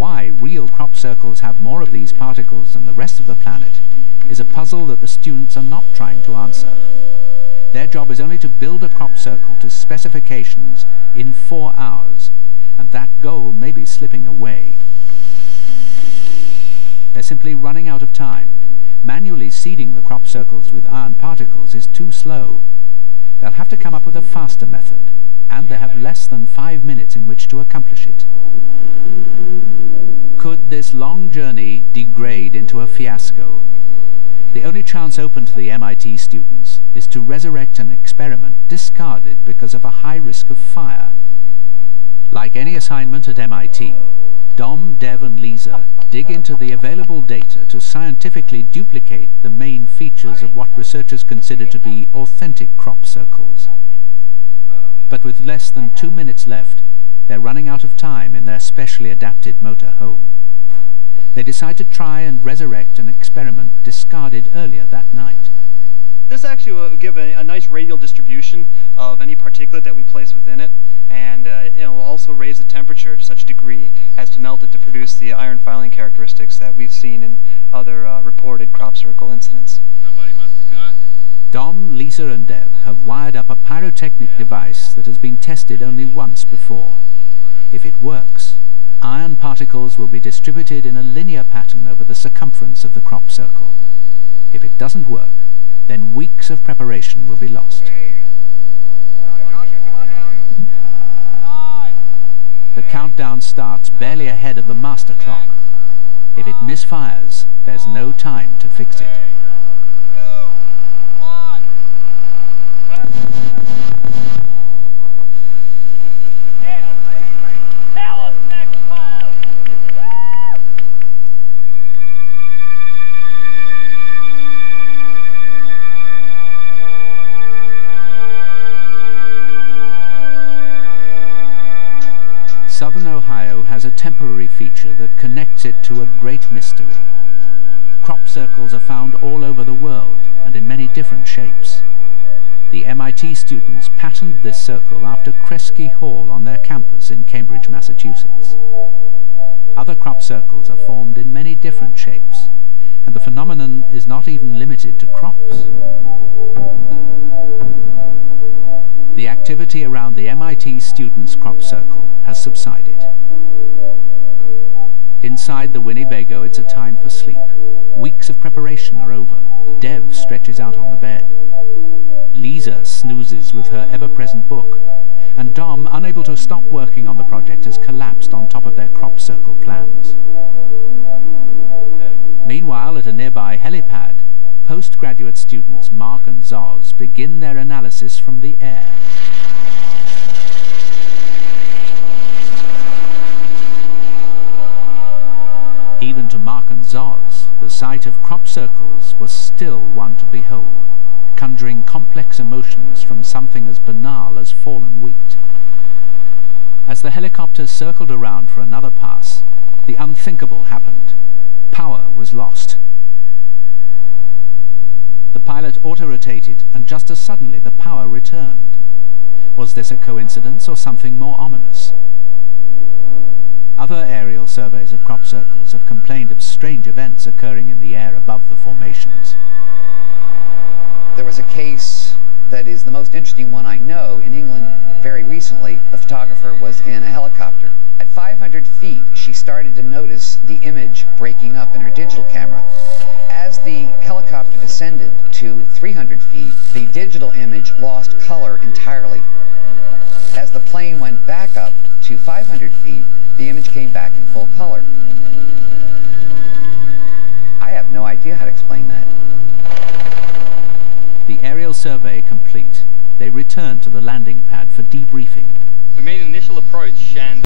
Why real crop circles have more of these particles than the rest of the planet is a puzzle that the students are not trying to answer. Their job is only to build a crop circle to specifications in 4 hours, and that goal may be slipping away. They're simply running out of time. Manually seeding the crop circles with iron particles is too slow. They'll have to come up with a faster method, and they have less than 5 minutes in which to accomplish it. Could this long journey degrade into a fiasco? The only chance open to the MIT students is to resurrect an experiment discarded because of a high risk of fire. Like any assignment at MIT, Dom, Dev and Lisa dig into the available data to scientifically duplicate the main features of what researchers consider to be authentic crop circles. But with less than 2 minutes left, they're running out of time in their specially adapted motor home. They decide to try and resurrect an experiment discarded earlier that night. This actually will give a nice radial distribution of any particulate that we place within it, and it will also raise the temperature to such a degree as to melt it to produce the iron filing characteristics that we've seen in other reported crop circle incidents. Somebody must have gotten it. Dom, Lisa and Deb have wired up a pyrotechnic device that has been tested only once before. If it works, iron particles will be distributed in a linear pattern over the circumference of the crop circle. If it doesn't work, then weeks of preparation will be lost. The countdown starts barely ahead of the master clock. If it misfires, there's no time to fix it. Southern Ohio has a temporary feature that connects it to a great mystery. Crop circles are found all over the world and in many different shapes. The MIT students patterned this circle after Kresge Hall on their campus in Cambridge, Massachusetts. Other crop circles are formed in many different shapes, and the phenomenon is not even limited to crops. The activity around the MIT students' crop circle has subsided. Inside the Winnebago, it's a time for sleep. Weeks of preparation are over. Dev stretches out on the bed. Lisa snoozes with her ever-present book. And Dom, unable to stop working on the project, has collapsed on top of their crop circle plans. Meanwhile, at a nearby helipad, postgraduate students Mark and Zoz begin their analysis from the air. Even to Mark and Zoz, the sight of crop circles was still one to behold, conjuring complex emotions from something as banal as fallen wheat. As the helicopter circled around for another pass, the unthinkable happened. Power was lost. The pilot auto-rotated, and just as suddenly the power returned. Was this a coincidence or something more ominous? Other aerial surveys of crop circles have complained of strange events occurring in the air above the formations. There was a case that is the most interesting one I know in England very recently. The photographer was in a helicopter. At 500 feet, she started to notice the image breaking up in her digital camera. As the helicopter descended to 300 feet, the digital image lost color entirely. As the plane went back up to 500 feet, the image came back in full color. I have no idea how to explain that. The aerial survey complete, they returned to the landing pad for debriefing. We made an initial approach and